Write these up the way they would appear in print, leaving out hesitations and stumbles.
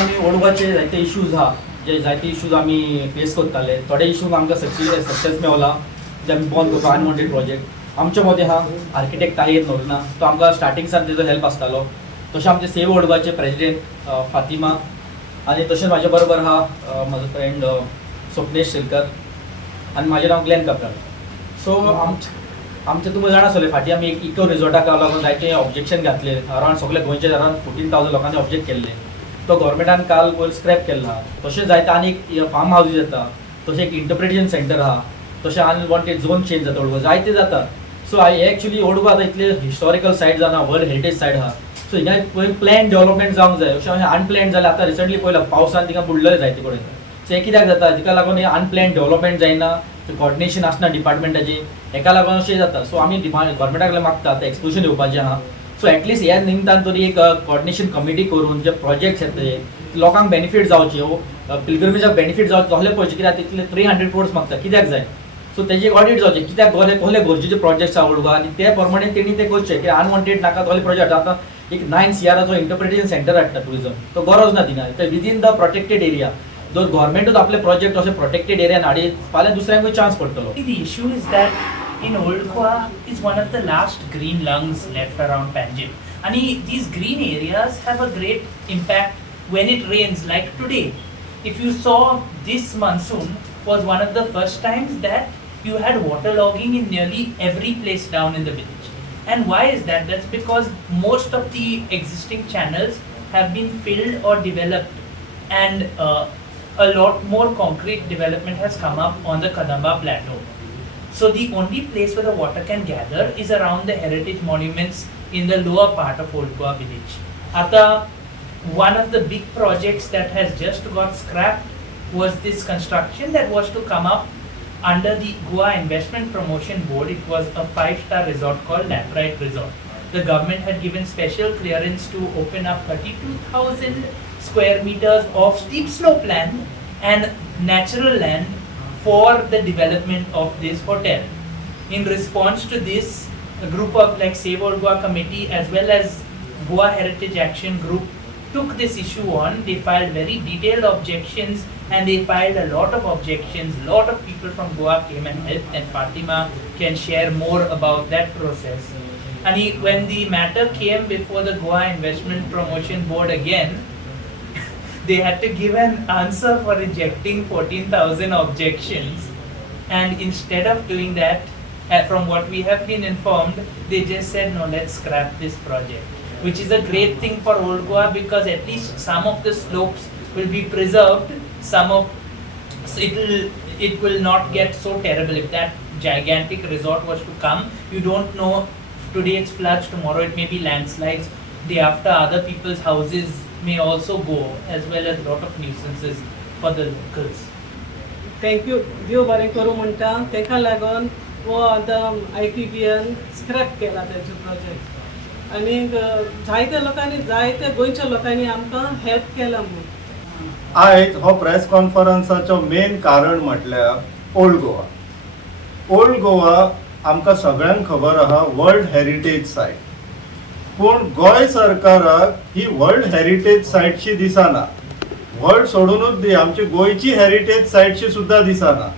आमी ओल्ड गोवाचे जायते इश्यूज आहा जे जायते इश्यूज आमी फेस करताले थोडे इश्यूज आमकां सक्सेस मेवला जे आमी बंद करता अनवॉन्टेड प्रोजेक्ट आमच्या मदीं आहा आर्किटेक्ट ताहीर नोरना तो आमकां स्टार्टिंगसान तेजो हेल्प आसतालो तशें आमचे सेव ओल्ड गोवाचे प्रेसिडेंट फातिमा आनी तशेंच म्हाज्या बरोबर आहा म्हाजो फ्रेंड स्वप्नेश शेलकर आनी म्हाजें नांव ग्लेन कपराल. सो आमचे तुमकां जाणा आसतलें फाटीं आमी एक इको रिजॉर्टाक लागून जायते ऑब्जेक्शन घातले अरावंड सगळे गोंयचे अरावंड 14,000 लोकांनी ऑब्जेक्ट केल्ले तो गव्हर्मेंटान काल पयर स्क्रॅप केल्ला. तशेंच जायते आनी एक फार्म हावजीस येता तशें एक इंटरप्रिटेशन सेंटर आहा तशें अनवॉन्टेड झोन चेंज जाता ओल्ड गोवा जायते जाता. सो एक्चुअली ओल्ड गोवा आतां इतले हिस्टॉरिकल सायट जाना वर्ल्ड हेरिटेज सायट आहा सो हिंगा पयर प्लॅन डेव्हलपमेंट जावंक जाय अशें अनप्लॅन जालें आतां रिसंटली पळयलां पावसान तिका बुडलें जायते कडेन. सो हें कित्याक जाता तिका लागून हें अनप्लॅन डेव्हलपमेंट जायना कॉर्डिनेशन आसना डिपार्टमेंटाची हेका लागून अशें जाता. सो आमी गव्हर्मेंटाक मागता आतां एक्सपोजन येवपाचें आहा सो एटलिस्ट ह्या निमतान तरी एक कॉर्डिनेशन कमिटी करून जे प्रोजेक्ट्स येता लोकांक बेनिफीट जावचे पिलग्रिमेजाक बेनिफीट जावचे तसले पळोवचे कित्याक तितले 300 crores मागता कित्याक जाय. सो तेजे ऑडिट जावचे कित्याक कसले गरजेचे प्रोजेक्ट्स आहा ओल्ड गोवा आनी ते प्रमाणे तेणी ते करचे की अनवॉन्टेड नाका तसले प्रोजेक्ट आतां एक 9 CRचो इंटरप्रिटेशन सेंटर हाडटा टुरिजम तो गरज ना थिंगा ते विदीन द प्रोटेक्टेड एरिया जर गव्हर्मेंटूच आपले प्रोजेक्ट अशें प्रोटेक्टेड एरियान हाडी फाल्यां दुसऱ्यांकूय चान्स पडटलो. The issue is that in Old Goa is one of the last green lungs left around Panjim. And these green areas have a great impact when it rains like today. If you saw this monsoon was one of the first times that you had waterlogging in nearly every place down in the village. And why is that? That's because most of the existing channels have been filled or developed and a lot more concrete development has come up on the Kadamba plateau. So the only place where the water can gather is around the heritage monuments in the lower part of Old Goa village. Ata, one of the big projects that has just got scrapped was this construction that was to come up under the Goa Investment Promotion Board. It was a 5-star resort called Latrite Resort. The government had given special clearance to open up 32,000 square meters of steep slope land and natural land for the development of this hotel. In response to this, a group of like Save Old Goa committee as well as Goa Heritage Action Group took this issue on. They filed very detailed objections and they filed a lot of objections. A lot of people from Goa came and helped, and Fatima can share more about that process. And when the matter came before the Goa Investment Promotion Board again, they had to give an answer for rejecting 14,000 objections, and instead of doing that, from what we have been informed, they just said no, let's scrap this project, which is a great thing for Old Goa because at least some of the slopes will be preserved, some of it will not get so terrible. If that gigantic resort was to come, you don't know, today it's floods, tomorrow it may be landslides, day after other people's houses may also go, as well as lot of nuisances for the locals. Thank you. देव बरें करूं म्हणटा तेका लागून वो आतां IPBN scrap केला तेजो project आनी जायत्या लोकांनी जायत्या गोंयच्या लोकांनी आमकां हेल्प केला म्हणून. आयज हो प्रेस कॉन्फरन्साचो मेन कारण म्हटल्यार ओल्ड गोवा. ओल्ड गोवा आमकां सगळ्यांक खबर आहा वर्ल्ड हेरिटेज सायट, पूण गोंय सरकाराक ही वर्ल्ड हेरिटेज सायटशी दिसना. वर्ल्ड सोडूनच दी आमची गोंयची हेरिटेज सायटशी सुद्दां दिसना.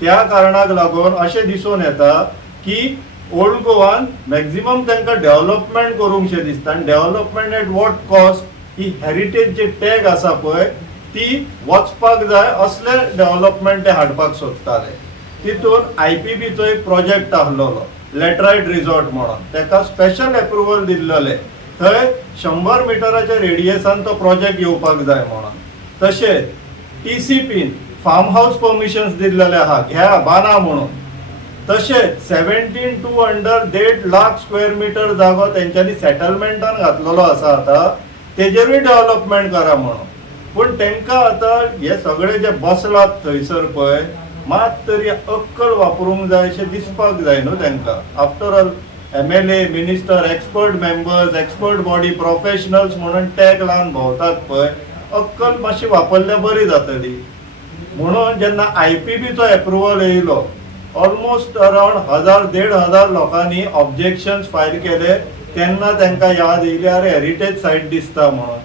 त्या कारणाक लागून अशें दिसून येता की ओल्ड गोवान मॅक्झिमम तांकां डेव्हलपमेंट करूंकशें दिसता आनी डेव्हलपमेंट एट वॉट कॉस्ट ही हेरिटेज जे टॅग आसा पळय ती वचपाक जाय असले डेव्हलपमेंट ते हाडपाक सोदताले. तितून IPBचो एक प्रोजेक्ट आसलोलो लॅट्रायट रिसॉर्ट म्हणून, ताका स्पेशल एप्रुवल दिल्लेले थंय 100 मिटराच्या रेडियसान तो प्रोजेक्ट येवपाक जाय म्हणून. तशेंच TCPन फार्म हाऊस परमिशन्स दिल्लेले आहा घ्या बांदा म्हणून. तशेंच 17 to under 1.5 lakh square metre जागो तेंच्यांनी सेटलमेंटान घातलेलो आसा आतां तेजेरूय डेव्हलपमेंट करा म्हणून. पूण तांकां आतां हे सगळे जे बसलात थंयसर पळय मात तरी अक्कल वापरूंक जाय अशें दिसपाक जाय न्हू तांकां. After all MLA, minister, expert members, expert body, professionals म्हणून टॅग लावन भोंवतात पळय अक्कल मातशी वापरल्यार बरी जातली. म्हणून जेन्ना IPBचो एप्रुवल येयलो ऑलमोस्ट अरावंड 1,000-1,500 लोकांनी ऑब्जेक्शन्स फायल केले तेन्ना तांकां याद येयली अरे हेरिटेज सायट दिसता म्हणून.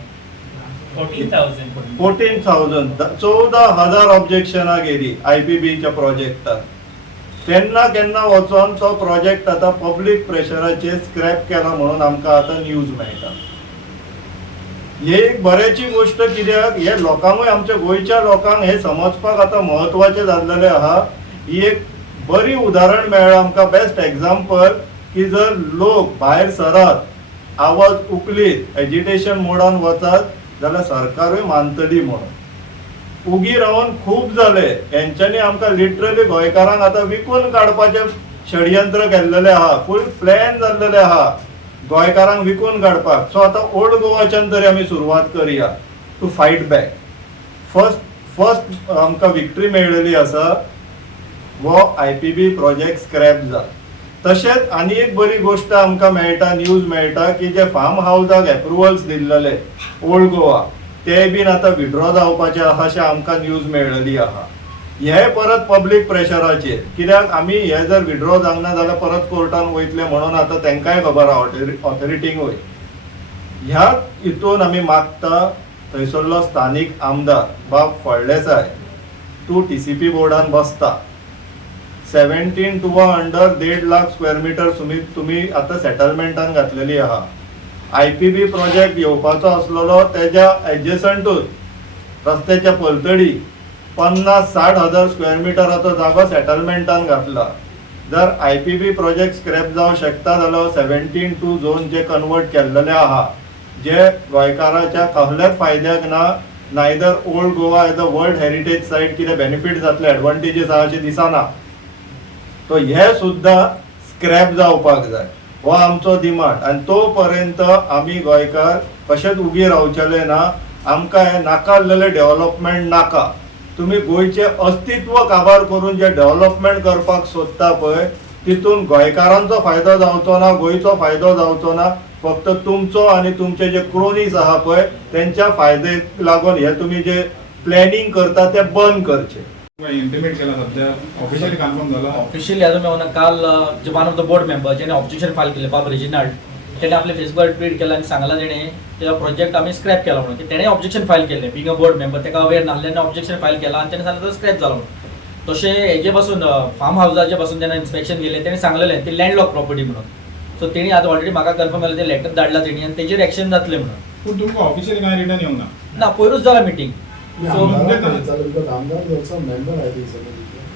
14,000. 14,000 14,000 ऑब्जेक्शनां गेली IPBच्या प्रोजेक्टाक. तेन्ना केन्ना वचोन तो प्रोजेक्ट आतां पब्लीक प्रेशराचेर स्क्रॅप केला म्हणून आमकां आतां न्यूज मेळटा. ही एक बऱ्याची गोष्ट, कित्याक हे लोकांकूय आमच्या गोंयच्या लोकांक हे समजपाक आतां म्हत्वाचें जाल्लेलें आहा. ही एक बरी उदाहरण मेळ्ळां आमकां, बेस्ट एग्जाम्पल, की जर लोक भायर सरात, आवाज उखलीत, एजिटेशन मोडान वतात जाल्यार सरकारूय मानतली म्हणून. उगी रावन खूब जाले. हेंच्यांनी आमकां लिटरली गोंयकारांक आतां विकून काडपाचें षडयंत्र केल्लेलें आहा, फूल प्लॅन जाल्लेलें आहा गोंयकारांक विकून काडपाक. सो आतां ओल्ड गोवाच्यान तरी आमी सुरवात करया टू फायट बॅक. फर्स्ट आमकां विक्ट्री मेळिल्ली आसा, वो IPB प्रोजेक्ट स्क्रॅप जाला. तशेंच आनी एक बरी गोष्ट आमकां मेळटा, न्यूज मेळटा, की जे फार्म हावजाक एप्रुवल्स दिल्लेले ओल्ड गोवा, ते बीन आतां विड्रॉ जावपाचे आहा अशें आमकां न्यूज मेळिल्ली आहा. हे परत पब्लीक प्रेशराचेर, कित्याक आमी हे जर विड्रॉ जावना जाल्यार परत कोर्टान वयतले म्हणून आतां तेंकांय खबर आहा, ऑथॉरिटींकूय. ह्या हितून आमी मागता थंयसरलो स्थानीक आमदार बाब फळदेसाय, तूं TCP बोर्डान बसता. 17 to under 1.5 lakh square metre तुमी आतां सेटलमेंटान घातलेली आहा. IPB प्रोजेक्ट येवपाचो आसलेलो, तेज्या एडजसंटूच रस्त्याच्या पलतडी 50-60 हजार स्क्वेअर मिटराचो जागो सेटलमेंटान घातला. जर IPB प्रोजेक्ट स्क्रॅप जावं शकता जाल्यार 17 झोन जे कन्वर्ट केल्लेले आहा, जे गोंयकाराच्या कसल्याच फायद्याक ना, neither old Goa as a world heritage site कितें बेनिफीट जातले, एडवांटेजीस आहा अशें दिसना. तो हे सुद्दां स्क्रॅप जावपाक जाय, हो आमचो डिमांड. आनी तो पर्यंत आमी गोंयकार कशेंच उगी रावचेले ना. आमकां हे नाकाल्लेले डेव्हलपमेंट नाका. तुमी गोंयचे अस्तित्व काबार करून जे डेव्हलपमेंट करपाक सोदता पळय, तितून गोंयकारांचो फायदो जावचो ना, गोंयचो फायदो जावचो ना. फक्त तुमचो आनी तुमचे जे क्रोनीज आहा पळय, तेंच्या फायद्याक लागून हे तुमी जे प्लॅनिंग करता ते बंद करचे. इंटिमेट केला सध्या ऑफिशियली कन्फर्म झाला. ऑफिशियली अजून मेळना. काल जे one of the board member ज्याने ऑब्जेक्शन फायल केले, बाब रेजिनाल्ड, त्याने आपल्या फेसबुकार ट्वीट केला आणि सांगला तेणे तेव्हा प्रोजेक्ट आम्ही स्क्रॅप केला म्हणून. त्याने ऑब्जेक्शन फायल केले, बिंग अ बोर्ड मेंबर, त्याला अवेअर नासल्याने ऑब्जेक्शन फायल केला आणि त्याने सांगितलं स्क्रॅप झाला म्हणून. तसे हेजे पासून फार्म हाऊसाचे पासून त्यांना इन्स्पेक्शन गेले, त्याने सांगलेले ते लँडलॉक प्रॉपर्टी म्हणून. सो तेणी आता ऑलरेडी म्हाका कन्फर्म केलं, ते लेटर धाडला तेणी आणि तेजेर एक्शन जातले म्हणून. पण तुमकां ऑफिशियली काय रिटर्न येवंक ना? पयरूच जाला मिटींग. सो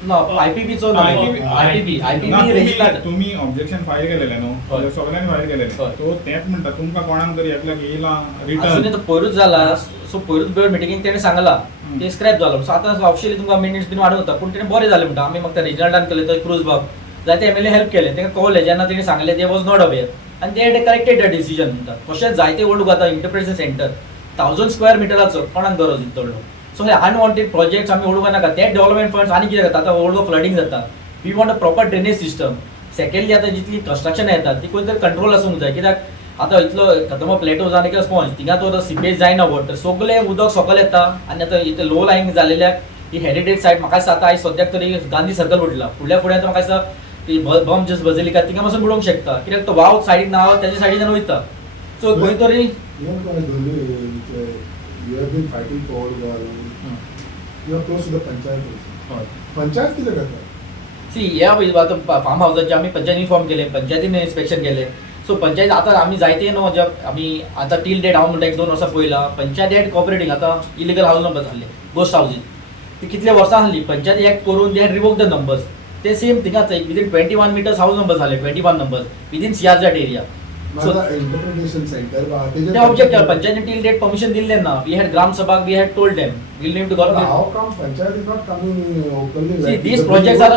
ना IPBचो ना, IPB रेजिस्टर्ड. तुम्ही ऑब्जेक्शन फायल केलेले न्हू, सगळ्यांनी फायल केलेले, तो तेच म्हणटा तुमकां कोणाक तरी एकल्याक येयला अजून रिटर्न. तो पयरूच जाला. सो पयरूच बोर्ड मिटिंगेक तेणे सांगला ते स्क्रॅप झालो. सो आतां ऑफिशियली तुमकां मिनिट्स बीन वाडवता, पूण तेणे बरें जालें म्हणटा. आमी म्हाका रिजल्टान केले, तो क्रूज बाब जायते MLA हेल्प केले, तांकां कळलें जेन्ना तेणी सांगलें ते वॉज नॉट अवेअर आनी ते हॅड करेक्टेड द डिसिजन म्हणटा. तशेंच जायते old Goa interpretation centre 1000 square मिटराचो कोणाक गरज इतलो. सो हे अनवॉन्टेड प्रोजेक्ट्स आमी ओल्ड गोवा नाका. ते डेव्हलपमेंट फंड्स आनी कितें जाता, आतां ओल्ड गोवा फ्लडिंग जाता, we want a proper drainage system. Secondly आतां जितली कन्स्ट्रक्शन येतात ती खंय तरी कंट्रोल आसूंक जाय, कित्याक आतां इतलो खतम प्लेटोज आनी स्पॉन्ज थिंगा तो सिपेज जायना वॉटर, सगळें उदक सकयल येता. आनी आतां इतलें लो लायंग जालेल्याक ही हेरिटेज सायट म्हाका दिसता आतां आयज सद्याक तरी गांधी सर्कल उरला, फुडल्या म्हाका दिसता ती बॉम्ब जस्ट बजलिका थिंगा पासून बुडोवंक शकता, कित्याक तो वाव सायडीक ना त्याच्या सायडीच्यान वयता. सो खंय तरी पंचायत कितें करता? सी ह्या आतां फार्म हावसाचे आमी पंचायत इन्फॉर्म केले, पंचायतीन इन्स्पेक्शन केले. सो पंचायत आतां आमी जायते न्हू, आमी आतां टील डेट हांव म्हणटा 1-2 वर्सां पयला पंचायत एक्ट कॉपरेटींग आतां इलिगल हाऊस नंबर जाल्ले, गोस्ट हाऊसीस ती कितले वर्सां आसली. पंचायत एक्ट करून they had revoke the numbers. ते सेम थिंगाच विदिन 21 मिटर्स हाऊस नंबर झाले, 21 numbers within CRZ area. So interpretation centre ते ऑब्जेक्ट केला. पंचायतीन टील डेट परमिशन दिल्ले ना. वी हॅड ग्राम सभाक we had told them we'll need to government. How come panchayat is not coming openly? See, these projects are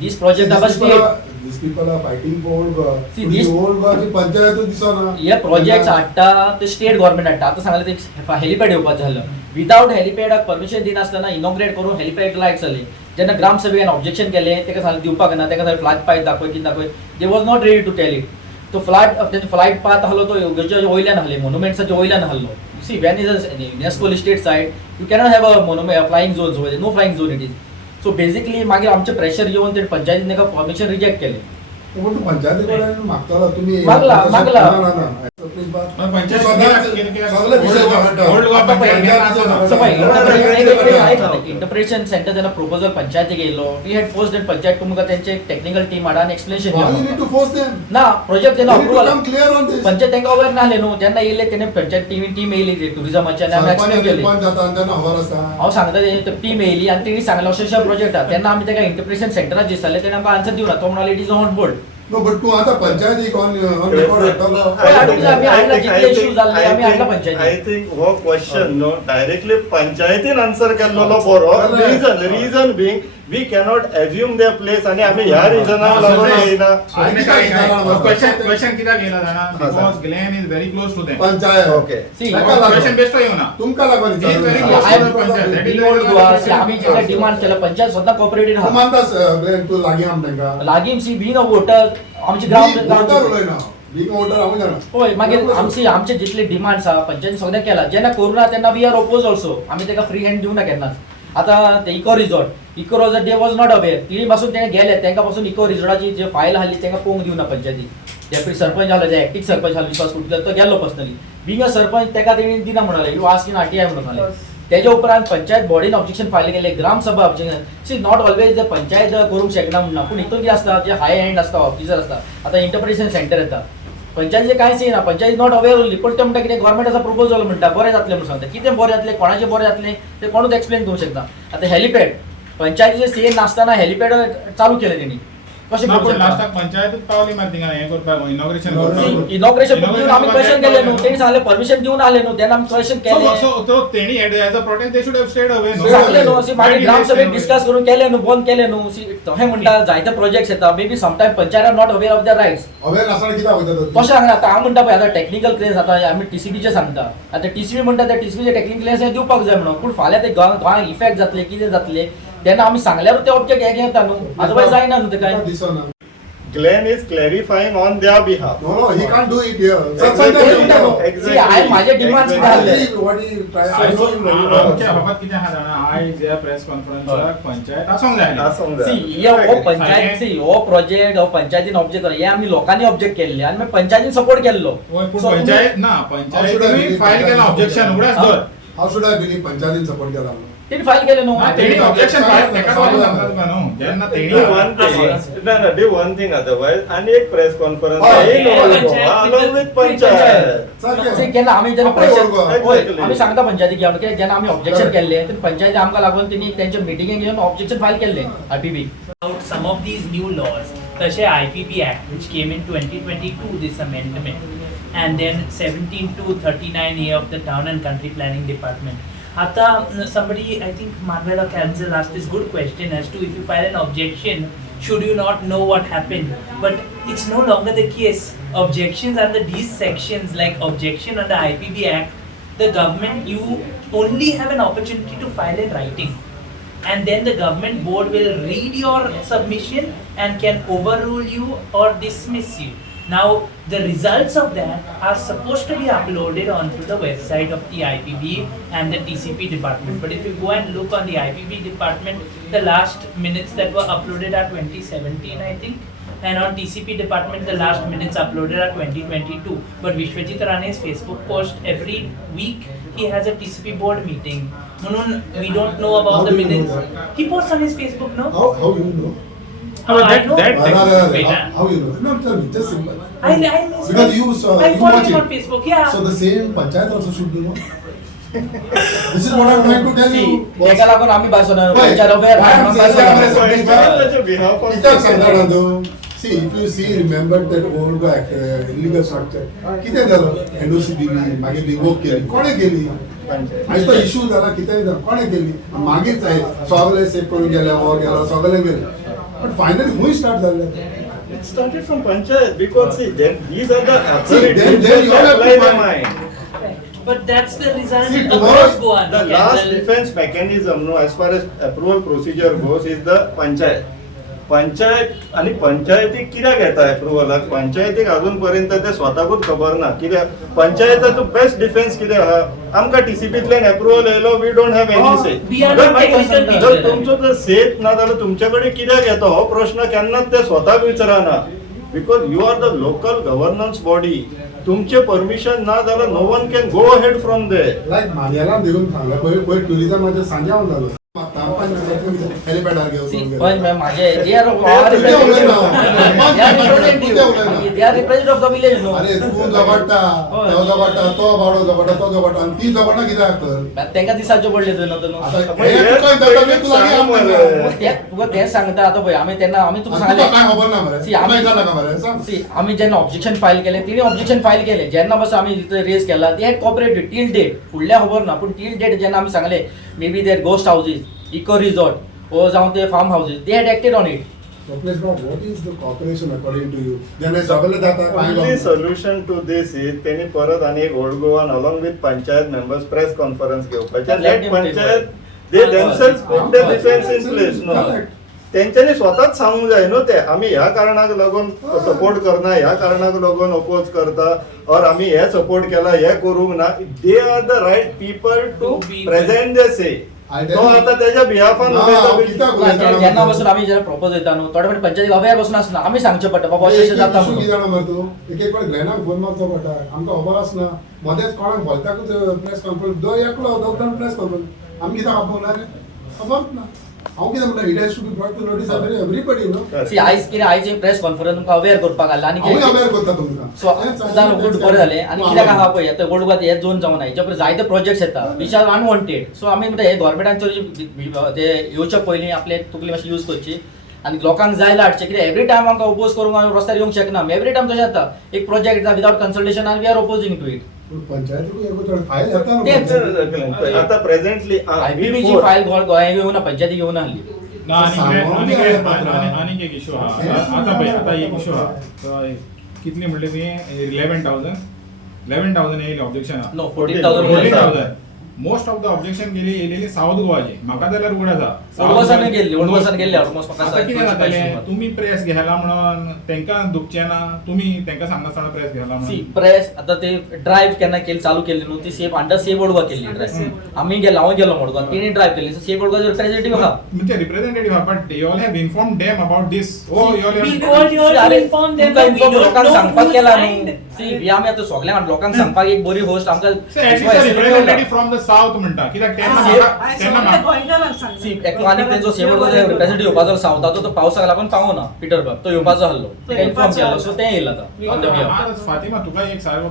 these projects are state. These people are fighting for old Goa. See, these old Goa ची पंचायत दिसना. हे projects हाडटा ते state government हाडटा. आतां सांगलें ते helipad येवपाचें झालं, विदाउट हेलिपॅडाक परमिशन दिनासतना इनॉग्रेट करून हेलिपॅड लायट जाली. जेन्ना ग्रामसभेन ऑब्जेक्शन केलें तेका सांगलें दिवपाक ना, तेका सांगलें फ्लायट पाथ दाखय कितें दाखय. They was not ready to tell it. तो फ्लायट पाथ आहलो तो योगेच्या वयल्यान आहले, मोन्युमेंट्साच्या वयल्यान आहलो. See when is a UNESCO listed site you cannot have a flying zones over, no flying zone it is. So basically मागीर आमचे प्रेशर येवन ते पंचायतीन ताका परमिशन रिजेक्ट केलें. पंचायती कडेन मागतालो तुम्ही मागला. ना. प्लीज बात पण पंचायत सगळे विषय जमतात. ओल्ड गोवा इंटरप्रिटेशन सेंटर त्यांना प्रोपोजल पंचायतीक येयलो वी हॅड फोर्स्ड इन पंचायत तुमकां त्यांचे टेक्निकल टीम हाडा आनी explanation Why you need to force them? ना प्रोजेक्ट त्यांना You need to approval come clear on this. Panchayat त्यांना अवेअर नाहले न्हू तेन्ना येयले तेणे पंचायत टीम येयली टुरिझमाची आनी आमी एक्सप्लेन केली सरपंच जाता आणि त्यांना खबर असता. हांव सांगता टीम येयली आनी तेणी सांगलें अशें प्रोजेक्ट आहा तेन्ना आमी ताका इंटरप्रिटेशन सेंटरात दिसताले तेणे आमकां आन्सर दिवना तो म्हणालो it is on board No, but तू आता पंचायतीक on record हाडटलो. आमी हाडला जितले इश्यू जाल्ले आमी हाडला आय पंचायतीक थिंक हो क्वेश्चन नो डायरेक्टली पंचायतीन आन्सर केल्लो बरो reason being we cannot assume their place आणि आम्ही ह्या रिजनाक लागून येयना. क्वेश्चन कित्याक येयला जाणा because Glen is very close to them panchayat. Okay see question best येवना तुमका लागून He is very विचारलं. close to the panchayat. That is old the Goa आमी जेका डिमांड केला पंचायत स्वतः कोऑपरेटेड तू आहा मानतास ग्लेन तू लागी आम तेंका. लागीं सी बीन अ वोटर आमची ग्राउंड वोटर उलयना. बींग वोटर हांव जाणा. होय मागीर आमचे जितले डिमांड्स आहा पंचायतीन सगळें केला जेन्ना कोरोना तेन्ना वी आर ओपोज ऑल्सो आमी ताका फ्री हँड दिवना केन्नाच आतां ते eco resort they was not aware तिणी पासून तेणे गेले तांकां पासून इको रिसॉर्टाची जे फायल आसली तांकां पळोवंक दिवना पंचायतीक डेप्युटी सरपंच आसलो जे एक्टीव सरपंच आसलो विश्वास कुटलो तो गेल्लो पर्सनली बींग अ सरपंच ताका तेणी दिना म्हणले यू आस्क इन आरटीआय म्हणून सांगलें तेज्या उपरांत पंचायत बॉडीन ऑब्जेक्शन फायल केले gram sabha objection see not always the panchayat करूंक शकना म्हणना पूण हितून कितें आसता जे हाय हँड आसता ऑफिसर आसता आतां इंटरप्रिटेशन सेंटर येता पंचायतीचे कांयच येना पंचायत नॉट अवेअर उरली पूण ते म्हणटा कितें गव्हर्मेंटाचो प्रपोजल म्हणटा बरें जातलें म्हणून सांगता कितें बरें जातलें कोणाचें बरें जातलें तें कोणूच एक्सप्लेन करूंक शकना आतां हेलिपॅड पंचायतीचे सीए नासतना हेलिपॅड चालू केलें तेणी कशें ना करूंक पण शकता लास्टाक पंचायतूच पावली मार थिंगा हे करपाक इनॉग्रेशन करपाक इनॉग्रेशन दिवन आमी क्वेश्चन केले न्हू तेणी सांगलें परमिशन दिवन आले न्हू तेन्ना आमी क्वेश्चन केले so तेणी as a protest they should have stayed away सांगले न्हू अशी मागीर ग्रामसभेक डिस्कस करून केले न्हू बंद केले न्हू हे म्हणटा जायते प्रोजेक्ट्स येता maybe sometime panchayat are not aware of their rights aware नासतना कित्याक वयता तर? तशें सांगना आतां हांव म्हणटा पळय आतां टेक्निकल क्लेम्स आतां आमी टीसीबीचे सांगता आतां टीसीबी म्हणटा ते टीसीबीचे टेक्निकल क्लेम्स हे दिवपाक जाय म्हणून पूण फाल्यां ते गोंयांक इफेक्ट जातले कितें जातले तेन्ना आमी सांगल्यारूच ते ऑब्जेक्ट हे घेता न्हू अदरवायज जायना न्हू ते काय तुका दिसना. Glenn is clarifying on their behalf. No, he can't do it here. Exactly. See, I माझे demands Exactly. कितें आसले? What he try. आमच्या I know him very well. बाबत कितें आहा जाणा आयज ह्या प्रेस कॉन्फरन्साक पंचायत आसोंक जाय आसोंक जाय. सी हो पंचायत सी हो प्रोजेक्ट हो पंचायतीन ऑब्जेक्ट हे आमी लोकांनी ऑब्जेक्ट केल्ले आनी मागीर पंचायतीन सपोर्ट केल्लो पूण So, पंचायत ना पंचायतीन फायल केला ऑब्जेक्शन उगडास धर How should I believe पंचायतीन सपोर्ट केला म्हणून? तेणी फायल केले न्हू तेणी ऑब्जेक्शन फायल तेका फायल सांगता तुका न्हू जेन्ना तेणी Do one thing. No, do one thing otherwise. आणि एक press conference Oh, in yeah, Old panchayat Goa along with panchayat. See केन्ना आमी जेन्ना आपण प्रेशर ओळखू. होय Exactly. आमी सांगता पंचायतीक घेवन की जेन्ना आमी ऑब्जेक्शन केल्ले तेन्ना पंचायती आमकां लागून तेणी तेंच्या मिटिंगेक घेवन ऑब्जेक्शन फायल केल्ले आरपीबी About some of these new laws, such as IPB Act, which came in 2022, this amendment, and then 17/2/39A of the Town and Country Planning Department. Ata, somebody, I think Marvela Kanzel asked this good question as to if you file an objection, should you not know what happened? But it's no longer the case. Objections under these sections, like objection under IPB Act, the government, you only have an opportunity to file in writing. And then the government board will read your submission and can overrule you or dismiss you. Now, the results of that are supposed to be uploaded onto the website of the IPB and the TCP department. But if you go and look on the IPB department, the last minutes that were uploaded are 2017, I think. And on TCP department, the last minutes uploaded are 2022. But Vishwajit Rane's Facebook post every week, he has a TCP board meeting. Munun, we don't know about How the do you minutes. know? He posts on his Facebook, no? How you know? I know. Wait, How you know? No, tell me, just simple. I Because you saw, I you follow watch him on it. Facebook, yeah. So the same panchayat also should know. This is what I'm trying to tell you. boss. तेका लागून आमी भाशण Why? Panchayat aware Why I'm saying that? पंचायतीच्या behalf of कित्याक सांगता जाणा See, if you see, remember that Old Goa Act, illegal structure. कितें जालो? एनओसी दिली, मागीर रिवोक केली. कोणे केली? आयज तो इश्यू जाला कितें जाला? कोणे केली? मागीर सगळे सेव करून गेले, हो गेलो, सगळे गेले. But finally, who start जालें? It started from panchayat because see, these are the authorities then you that have to apply the find- mind. But that's the result See, across Goa. The no, last Kendall. defense mechanism, no, as far as approval procedure goes, is the panchayat. Panchayat आणि पंचायतीक कित्याक येता अप्रुवलाक पंचायतीक अजून पर्यंत ते स्वताकूच खबर ना कित्याक पंचायताचो बेस्ट डिफेन्स कितें आहा आमकां टीसीपींतल्यान अप्रुवल येयलो वी डोंट हॅव एनी से We are not technical people. जर तुमचो जर सेट ना जाल्यार तुमचे कडेन कित्याक येता हो प्रश्न केन्नाच ते स्वताक विचारना because you are the local governance body तुमचे परमिशन ना जाल्यार no one can go ahead from there. Like मानेला देखून सांगला पळय ट्युरिझमाचे सांजावन जालो हेलिपॅडार घेवन पण माझे they are representative of the village, no? अरे तू जबाडटा तो जबाडटा तो बावडो जबाडटा तो जबाडटा आणि ती जबाडटा कित्याक तर तेंका दिसाचे पडले न्हू. आता हे तुका जाता तुला की आमकां तुका तेच सांगता आता पळय आम्ही तुका तुका सांगले काय खबर ना मरे See, आम्ही- काय झालं का मरे सांग आम्ही जेन्ना ऑब्जेक्शन फायल केले तिने ऑब्जेक्शन फायल केले जेन्ना बस आम्ही तिथे रेस केला ते हॅड कॉपरेटेड टील डेट फुडल्या खबर ना पण टील डेट जेन्ना आम्ही सांगले may be there ghost houses eco resort ओ जावं ते farm houses they had acted on it. Swapnesh बाब what is the corporation according to you जेन्ना सगळे जाता काय Only solution to this is त्यांनी परत आणि एक ओल्ड गोवान along with panchayat members press conference घेवपाचे. Let Let them panchayat take they themselves put their defense in place. No, त्यांच्यानी स्वतःच सांगूंक जाय न्हू ते आम्ही ह्या कारणाक लागून सपोर्ट करना ह्या कारणाक लागून अपोज करता और आम्ही हे सपोर्ट केला हे करूंक ना. They are the right people to present they say. तो आता त्याच्या बिहाफान जेन्ना बसून आम्ही जेन्ना प्रपोज येता न्हू थोडे फावटी पंचायती अवेअर बसून आसना आम्ही सांगचे पडटा बाबा अशें अशें जाता म्हणून. जाणा मरे तू एक कोण ग्लॅनाक फोन मारचो पडटा आमकां खबर आसना मदेंच कोणाक भलत्याकूच प्रेस कॉन्फरन्स दो एकलो दोग जाण प्रेस कॉन्फरन्स आमी कित्याक आपोवना रे खबरच ना. हांव कितें म्हणटा it has to be brought to notice of everybody न्हू. सी आयज कितें आयज प्रेस कॉन्फरन्स तुमकां अवेअर करपाक घाला आनी हांवूय अवेअर करता तुमकां सो जावन गुड बरें जालें आनी कित्याक आहा पळय आतां गोड गोवा हे जोन जावन हेच्या पयलीं जायते प्रोजेक्ट्स येता विच आर अनवॉन्टेड. सो आमी म्हणटा हे गव्हर्मेंटांचो ते येवच्या पयलीं आपले तकली मातशी यूज करची आनी लोकांक जाय हाडचे कित्याक एवरी टायम आमकां ओपोज करूंक आमी रस्त्यार येवंक शकना. एवरी टायम तशें जाता एक प्रोजेक्ट येता विदाउट कन्सल्टेशन आनी we are opposing to it. पंचायतीक फायल येता तेच. आता प्रेझेंटली आयपीपीची फायल गोंया घेऊन ना पंचायती घेऊन आहली. ना आनीक एक इशू आहा आता पळय आता एक इशू आहा कितली म्हणले तुवें 11,000 येयले objection no 14,000 most of the objection येयलेली साऊथ गोवाचे म्हाका जाल्यार उगड आसा ओल्ड गोवासान गेल्ले ऑलमोस्ट आता कितें जातालें तुम्ही प्रेस घ्याला म्हणून तेंकां दुखचें ना तुम्ही तेंकां सांगनासतना प्रेस घ्याला सी म्हणून प्रेस आता ते ड्राइव केन्ना केली चालू केली न्हू ती safe under safe old Goa केल्ली ड्राइव आमी गेलो हांव गेलो मडगांव तेणी ड्राइव केली so safe old Goa representative आहा म्हणजे representative but you all have informed them about this oh you all We told you all to inform them, but we don't लोकांक know सांगपाक who केला signed. न्हू सी आमी आतां सगळ्यांक लोकांक सांगपाक एक बरी होस्ट आमकां रिप्रेझेंटेटिव्ह फ्रॉम द साऊथ म्हणटा कित्याक तेन्ना गोंयकारांक सांगता. सी एकलो आनी तेंचो सेफ ओल्ड गोवा रिप्रेझेंटेटिव्ह येवपाचो सावथाचो तो पावसाक लागून पावना पिटरबर्ग तो येवपाचो आसलो इन्फॉर्म केलो सो तें येयला आतां आज फातिमा तुका एक सारको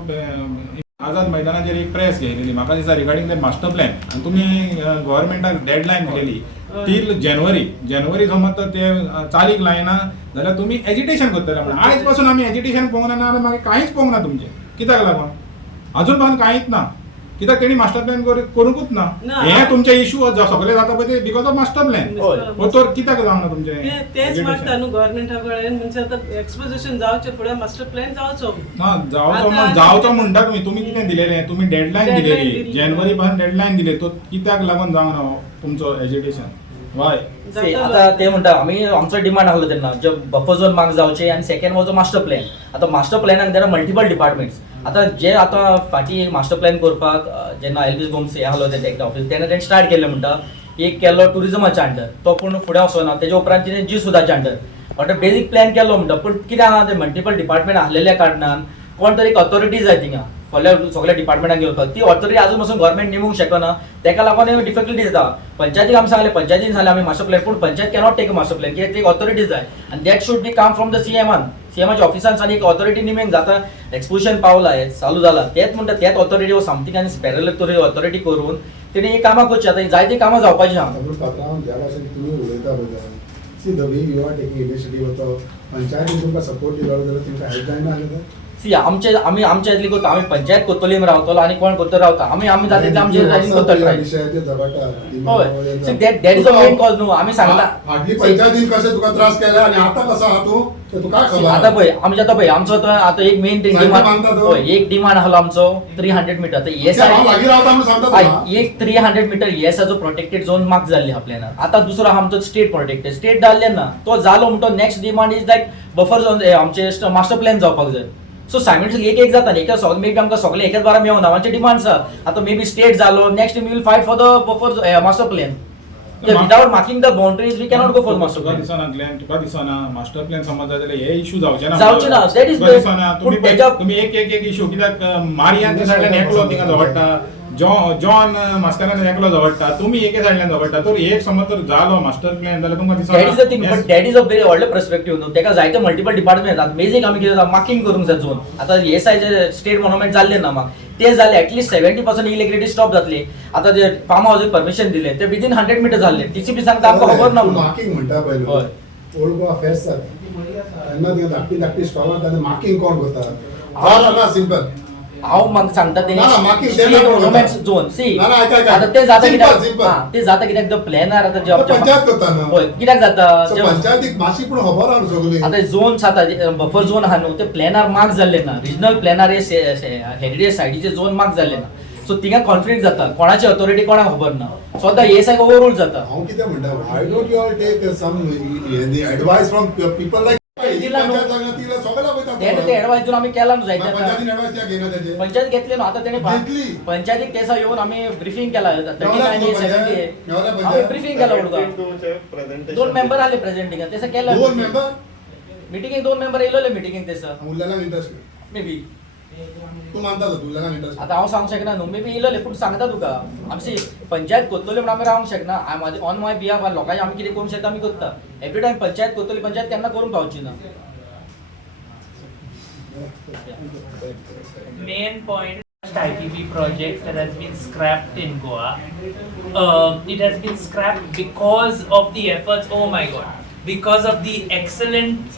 आझाद मैदानाचेर एक प्रेस घेयलेली म्हाका दिसता रिगार्डिंग द मास्टर प्लॅन आनी तुमी गव्हर्मेंटाक डेडलायन दिलेली टील जानेवारी समज तर ते चालीक लायना जाल्यार तुमी एजिटेशन करतले म्हणून आयज पासून आमी एजिटेशन पळोवंक ना जाल्यार मागीर कांयच पळोवंक ना तुमचें कित्याक लागून अजून पण कांयच ना कित्याक तेणी मास्टर प्लॅन करूंकूच ना हे तुमचे इशू सगळे जाता पळय ते बिकॉज ऑफ मास्टर प्लॅन हो तर कित्याक जावना तुमचें तेच मागता न्हू गव्हर्मेंटा कडेन म्हणजे आतां एक्सपोजिशन जावचे फुडें मास्टर प्लॅन जावचो. ना जावचो म्हणटा तुमी कितें दिलेलें तुमी डेडलायन दिलेली जानेवारी पासून डेडलायन दिले तो कित्याक लागून जावना तुमचो एजिटेशन वाय आता ते म्हणटा आमी आमचो डिमांड आसलो तेन्ना जे बफर झोन मार्क जावचे आनी सेकंड वॉज मास्टर प्लॅन. आता मास्टर प्लॅनाक देर आर मल्टिपल डिपार्टमेंट्स आता जे आता फाटी मास्टर प्लॅन करपाक जेन्ना एलबीस गोम्स हे आसलो ते टॅक्ट ऑफिस तेन्ना तेणें स्टार्ट केल्लें म्हणटा एक केल्लो टुरिजमाच्या अंडर तो पूण फुडें वचना तेच्या उपरांत तिणें जी सुदाच्या अंडर बट बेजीक प्लॅन केल्लो म्हणटा पूण कितें आहा ते मल्टिपल डिपार्टमेंट आसलेल्या कारणान कोण तरी एक ऑथॉरिटी जाय थिंगा सगळ्या डिपार्टमेंटाक घेवपाक ती ऑथॉरिटी आजून पासून गव्हर्मेंट नेमूंक शकना तेका लागून डिफिकल्टीज जाता. पंचायतीक आमी सांगलें पंचायतीन सांगलें आमी मास्टर प्लॅन पूण panchayat cannot take master plan कित्याक एक ऑथॉरिटी जाय आनी that should be come from the सीएमाच्या ऑफिसान एक ऑथॉरिटी नेमेक जाता एक्सपोजिशन पावला हे चालू जाला तेच म्हणटा त्याच ऑथॉरिटी व समथींग आनी पॅरलल ऑथॉरिटी करून तेणी ही कामां करची आतां जायती कामां जावपाची आहा. ज्या भाशेन तुमी उलयता पळय see the way you are taking initiative तो पंचायतीन तुमकां सपोर्ट दिलो जाल्यार तुमकां हेल्प जायना जाल्यार सी आमी आमच्या इतली करता आमी पंचायत कोत्तोलीम रावतलो आनी कोण कोत्तो रावता आमी जाता तितले आमचे रायटींग करता ट्राय हय see that is the main cause न्हू आमी सांगता फाटली पंचायतीन कशें तुका त्रास केले आनी आतां कसो आहा तूं तें तुका खबर आता पळय आमचे आतां पळय आमचो आतां एक मेन डिमांड हय एक डिमांड आसलो आमचो 300 मीटर आतां हे हांव लागीं रावता म्हणून सांगता तुका एक 300 मीटर येसाचो प्रोटेक्टेड झोन मार्क जाल्ली हा प्लॅनार आतां दुसरो आहा आमचो स्टेट प्रोटेक्टेड स्टेट जाल्ले ना तो जालो म्हणटो next demand is like buffer zone आमचे मास्टर प्लॅन जावपाक जाय. सो सायमल्टेनियसली एक जाता न्ही एका मे बी आमकां सगळे एकाच बारा मेळना आमचे डिमांड्स आहा आतां मे बी स्टेट जालो next we will fight for the buffer master plan Yeah, without marking the boundaries, we cannot go for master तुका plan. दिसना ग्लॅन तुका दिसना मास्टर प्लॅन समज जाय जाल्यार हे इशू जावचे ना जावचे ना, that is तुका the- दिसना तुम्ही पूण तेच्या- तुम्ही एक इशू कित्याक मारियान ते सायडल्यान एकलो थिंगा झगडटा जॉन मास्टरान एकलो झगडटा तुम्ही एके सायडल्यान झगडटा तर एक समज तर जालो मास्टर प्लॅन जाल्यार तुमकां दिसना That is the thing, but that is a very व्हडले पर्स्पेक्टिव्ह न्हू. तेका जायते मल्टिपल डिपार्टमेंट येतात. बेसिक आमी कितें मार्किंग करूंक जाय झोन. आतां हे सायडचे स्टेट मॉन्युमेंट जाल्ले ना म्हाका. ते जाले ऍटलीस्ट 70% इलेक्ट्रिसिटी स्टॉप जातली. आता जे फार्म हाऊस परमिशन दिले ते विदिन 100 मीटर झाले. टीसीपी सांगता आमकां खबर ना म्हणून. मार्किंग म्हणटा पयलो हय. ओल्ड गोवा फेस्ट जाता तेन्ना तिका धाकटी स्टॉलां जाता मार्किंग कोण करता जाला ना सिंपल हांव म्हाका सांगता ते ना, marking स्टेट ते नको मॉन्युमेंट करता. झोन सी ना, ना, ऐका. आता ते जाता Simple, कित्याक simple. हां, ते जाता कित्याक द प्लॅनर आता तो पंचायत करता ना. होय कित्याक जाता सो जे- पंचायतीक मातशी पूण खबर आहा न्हू सगळी आता झोन आसा बफर झोन आहा न्हू ते प्लॅनार मार्क जाल्ले ना. रिजनल प्लॅनार हेरिटेज सायडीचे झोन मार्क जाल्ले ना. सो थिंगा कॉन्फ्लिक्ट जाता. कोणाची ऑथॉरिटी कोणाक खबर ना. सो आतां हे सायक ओवरऑल जाता. हांव कितें म्हणटा why don't you all take some advice from people like दिला न्हू. पंचायत लागना तिला सगळ्या तेन्ना ते एडवायस दिवन आमी केला न्हू जायते पंचायतीन आतां. एडवायस त्या घेना तेजे पंचायत घेतली न्हू. आता तेणे घेतली. पंचायतीक तेसा येवन आमी ब्रिफींग केला मेवल्या 39 पंचायत? 70 मेवल्या आमी पंचायत? ब्रिफींग केला उडका. दोन मेंबर आले प्रेझेंटिंग तेसा केला. दोन मेंबर मिटिंगेक दोन मेंबर येयलोले मिटिंगेक तेसा उरलेल्यांक इंटरेस्ट मे बी. तू मानता तू उरलेल्यांक इंटरेस्ट आता हांव सांगूंक शकना न्हू. मे बी येयलोले पूण सांगता तुका आमची पंचायत कोत्तोली म्हणून आमी रावंक शकना. ऑन माय बिहाफ लोकांचे आमी कितें करूंक शकता आमी करता. एवरी टायम पंचायत कोत्तोली पंचायत केन्ना करूंक पावची ना. Main point IPP project that has been scrapped in Goa. It has been scrapped because of the efforts. Oh my God! Because of the excellent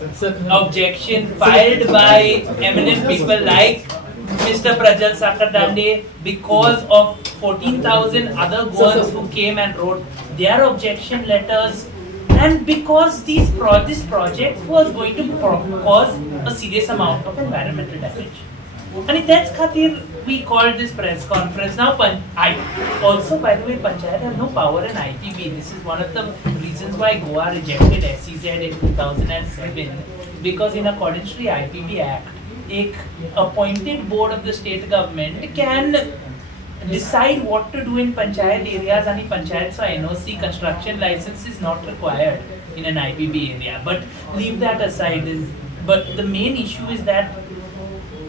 objection filed by eminent people like Mr. Prajal Sakadande, because of 14,000 other Goans who came and wrote their objection letters, and because this project was going to cause a serious amount of environmental damage. And that's khatir we called this press conference. Now, I also, by the way, Panchayat has no power in IPB. This is one of the reasons why Goa rejected SEZ in 2007, because in accordance to the IPB Act, a appointed board of the state government can decide what to do in panchayat areas, and in panchayat so NOC construction license is not required in an IPB area. But leave that aside. But the main issue is that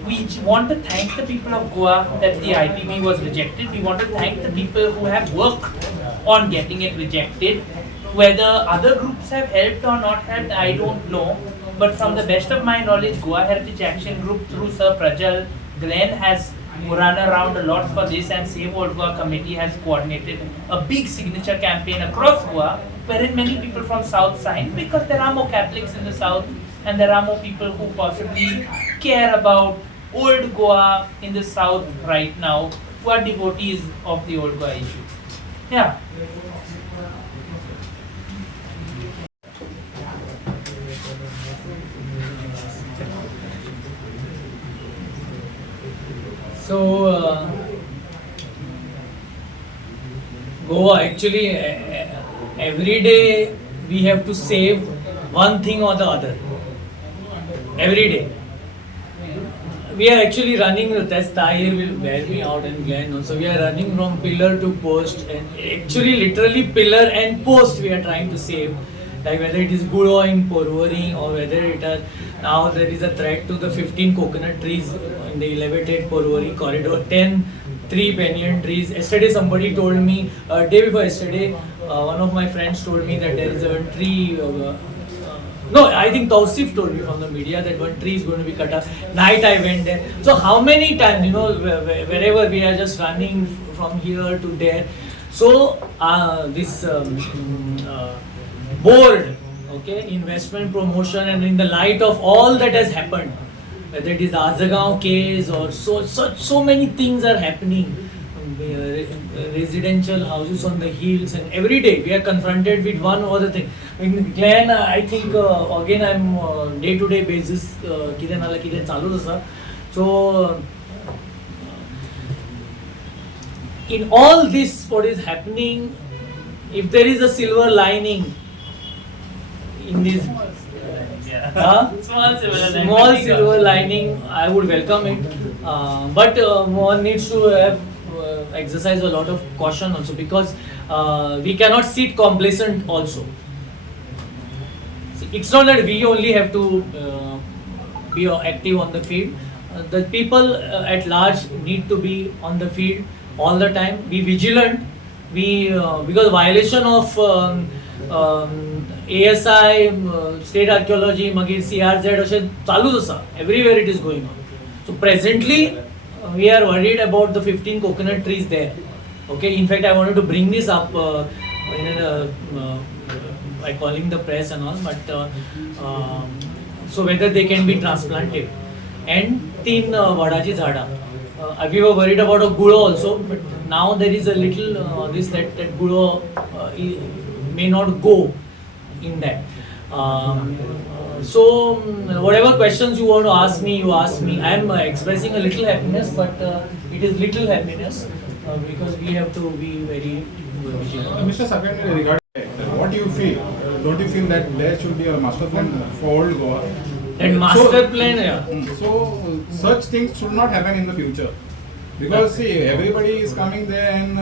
we want to thank the people of Goa that the IPB was rejected. We want to thank the people who have worked on getting it rejected. Whether other groups have helped or not helped, I don't know. But from the best of my knowledge, Goa Heritage Action Group through Sir Prajal, Glenn has run around a lot for this, and Save Old Goa committee has coordinated a big signature campaign across Goa, wherein many people from South signed, because there are more Catholics in the South and there are more people who possibly care about Old Goa in the South right now, who are devotees of the Old Goa issue. Yeah. So, Goa actually every day we have to save one thing or the other. Every day. We are actually running, that's Tahir will bear me out and Glenn also. We are running from pillar to post, and actually literally pillar and post we are trying to save. Like whether it is Goa in Porvorim or whether it is now there is a threat to the 15 coconut trees in the elevated Porvorim corridor, 10 3 banyan trees. Yesterday somebody told me, day before yesterday, one of my friends told me that there is a tree. No, I think Tausif told me from the media that one tree is going to be cut off. Night I went there. So how many times, wherever we are just running from here to there. So this board, okay, investment promotion, and in the light of all that has happened, whether it is the Azagaon case or so many things are happening. Residential houses on the hills, and every day we are confronted with one or other thing. In Glen, I think again I'm day-to-day basis kide nala kide chalu asa. So in all this what is happening, if there is a silver lining in this Small silver lining, I would welcome it. But one needs to have exercise a lot of caution also, because we cannot sit complacent also. It's not that we only have to be active on the field. The people at large need to be on the field all the time, be vigilant. Because violation of ASI, state archaeology, magir CRZ अशें चालूच आसा. Everywhere it is going on. So presently we are worried about the 15 coconut trees there. Okay, in fact I wanted to bring this up by calling the press and all, but so whether they can be transplanted. And 3 वडाची झाडां. We were worried about a gudo also, but now there is a little that gudo may not go in that. So whatever questions you want to ask me, you ask me. I am expressing a little happiness, but it is little happiness because we have to be very vigilant. Mr. Secretary, regarding what do you feel? Don't you feel that there should be a master plan for Old Goa? And master plan, yeah. So such things should not happen in the future, because see, everybody is coming there and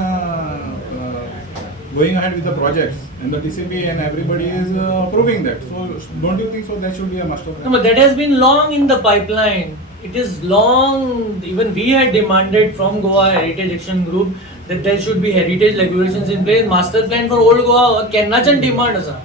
going ahead with the projects, and the TCP and everybody is approving that. So don't you think so there should be a master plan? No, but that has been long in the pipeline. It is long. Even we had demanded from Goa Heritage Action Group that there should be heritage regulations in place. Master plan for Old Goa, Kennachan demand asa.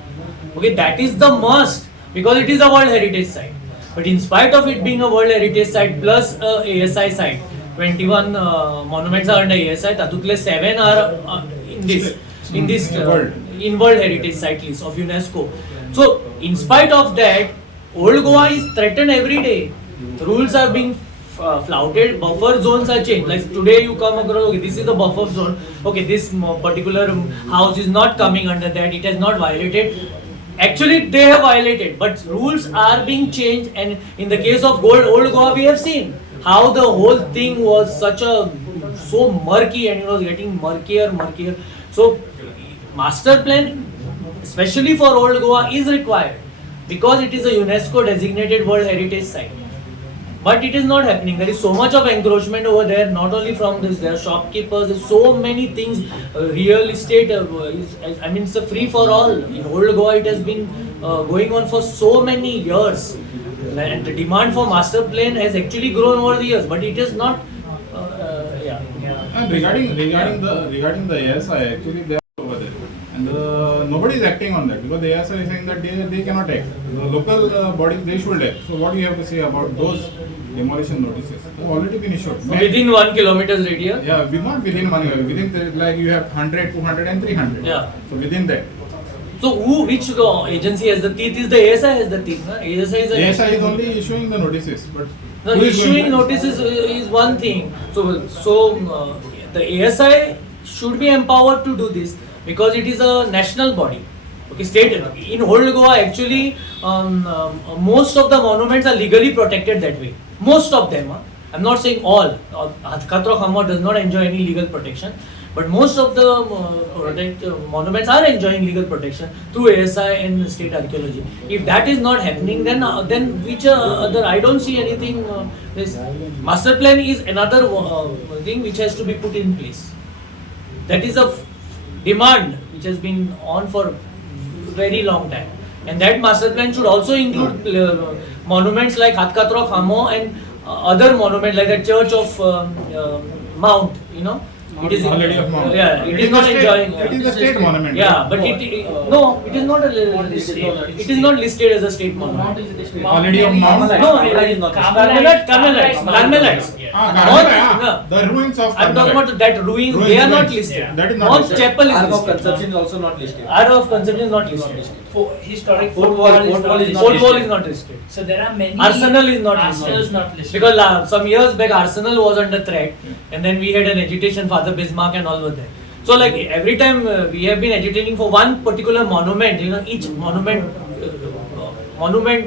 Okay, that is the must, because it is a World Heritage Site. But in spite of it being a World Heritage Site plus a ASI site, 21 monuments are under ASI. Tatutle 7 are in this in World Heritage Site list of UNESCO. So in spite of that, Old Goa is threatened every day. The rules are being flouted. Buffer zones are changed. Like today you come across, okay, this is the buffer zone. Okay, this particular house is not coming under that. It has not violated. Actually, they have violated, but rules are being changed. And in the case of Old Goa, we have seen how the whole thing was so murky, and it was getting murkier. So, master plan, especially for Old Goa, is required because it is a UNESCO designated World Heritage Site. But it is not happening. There is so much of encroachment over there, not only from this, there are shopkeepers, there's so many things. Real estate, it's a free for all. In Old Goa, it has been going on for so many years. And the demand for master plan has actually grown over the years, but it is not. And regarding the ASI, actually they are over there, and nobody is acting on that, because the ASI is saying that they cannot act. The local bodies, they should act. So what do you have to say about those demolition notices? They have already been issued. Within 1 kilometer's radius? Yeah, not within 1 year. Within like you have 100, 200 and 300. Yeah. So within that. So which agency has the teeth? Is the ASI has the teeth? No? ASI is only issuing the notices, but no, who is going issuing to- notices is one thing. So the ASI should be empowered to do this because it is a national body. Okay, state in Old Goa actually most of the monuments are legally protected that way. Most of them. I'm not saying all. Hatkatra Khamma does not enjoy any legal protection. But most of the monuments are enjoying legal protection through ASI and state archaeology. If that is not happening, then which other? I don't see anything. This master plan is another thing which has to be put in place. That is a demand which has been on for very long time, and that master plan should also include monuments like Hatkatra Khamo and other monuments like the Church of Mount. It is Lady of Mount. Yeah, it It is is not the state- enjoying. it is the state monument. Yeah, but no, it is not it is not listed as a state monument. Lady of Mount. No, it is not. Carmelites. Carmelites. The ruins of I'm talking about that ruins. They are not listed. That is not Mount listed. Chapel is Ark of listed. Conception is also not listed. Ark of Conception is not listed. Historic Fort Wall is not listed. Fort Wall is not listed. So there are many. Arsenal is not Arsenal listed. is not listed. Because some years back Arsenal was under threat, and then we had an agitation, Father Bismarck and all were there. So like every time we have been agitating for one particular monument, each monument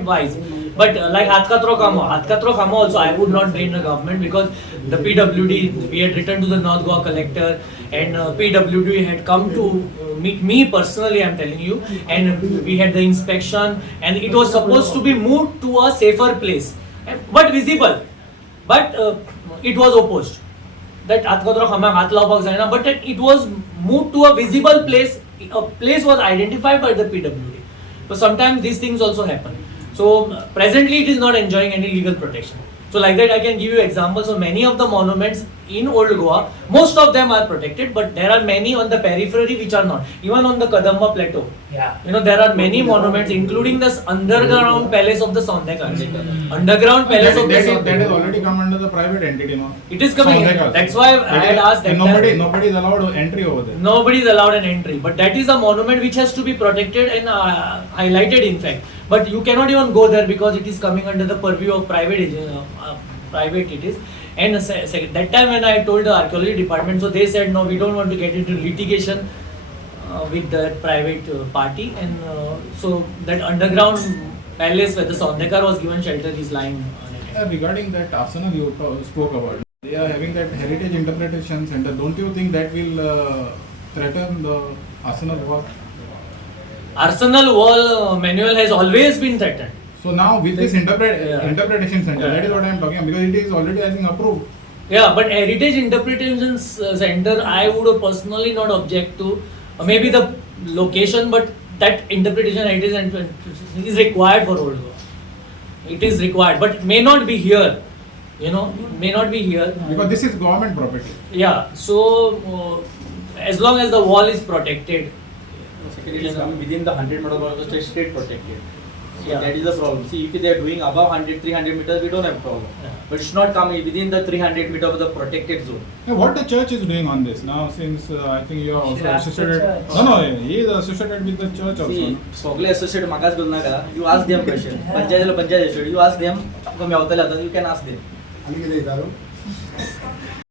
wise. But like Hatkatra Khamo also I would not blame the government, because the PWD, we had written to the North Goa collector, and PWD had come to meet me personally, I'm telling you, and we had the inspection, and it was supposed to be moved to a safer place, but visible, but it was opposed. that आतकोत्र खांब्याक हात लावपाक जायना, but it was moved to a visible place. A place was identified by the PWD. But sometimes these things also happen. So presently it is not enjoying any legal protection. So like that I can give you examples of many of the monuments in Old Goa. Most of them are protected, but there are many on the periphery which are not. Even on the Kadamba plateau, Yeah. there are many monuments, including this underground palace of the Sondekar. Underground palace of the that Sondekar. has already come under the private entity now. It is coming in. Sondekar. That's why I had asked that. Nobody is allowed entry over there. Nobody is allowed an entry, but that is a monument which has to be protected and highlighted, in fact. But you cannot even go there because it is coming under the purview of private it is. And that time when I told the archaeology department, so they said no, we don't want to get into litigation with the private party, and so that underground palace where the Sondekar was given shelter is lying on it. Regarding that asana you spoke about, they are having that heritage interpretation center. Don't you think that will threaten the asana work? Arsenal wall manual has always been threatened. So now with this Yeah. interpretation center, Yeah. that is what I am talking about, because it is already I think approved. Yeah, but heritage interpretation center, I would personally not object to. Maybe the location, but that interpretation heritage is required for Old Goa. It is required, but may not be here. May not be here. Because this is government property. Yeah, so as long as the wall is protected. Security is coming within the 100 meter of the state protected. So Yeah. that is the problem. See, if they are doing above 100, 300 meters, we don't have problem. Yeah. But it's not coming within the 300 meter of the protected zone. Now, what the church is doing on this now, since I think you are also Should ask the associated. church. No, he is associated with the church also. See, सगळे associate म्हाकाच करू नाका. You ask them question. पंचायतीला panchayat associate. You ask them. तुका मेवतले आता. You can ask them. आनी कितें विचारू